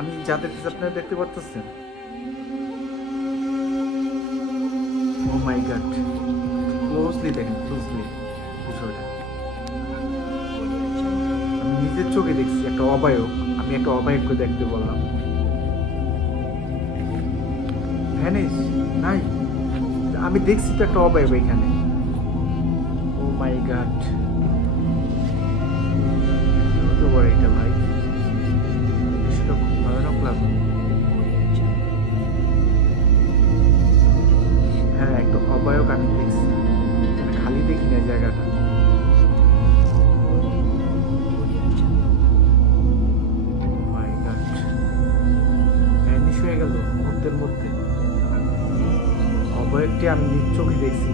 আমি যা দেখতেছি আপনারা দেখতে পারতেছেন। ও মাই গড, ক্লোজলি দেখেন, ক্লোজলি বিষয়টা। আমি নিজের চোখে দেখছি একটা অবায়ক, আমি একটা অবায়ককে দেখতে বললাম, ভ্যানিশ নাই। আমি দেখছি তো একটা অবায়ক এখানে। ও মাই গড, কি হতে পারে এটা ভাই? সেটা খুব ভয়ানক লাগলো। হ্যাঁ, একটা অবায়ক আমি দেখছি, মানে খালি দেখি না জায়গাটা। মাই গড, ভ্যানিশ হয়ে গেল মুহূর্তের মধ্যে। অবায়কটি আমি নিজ চোখে দেখছি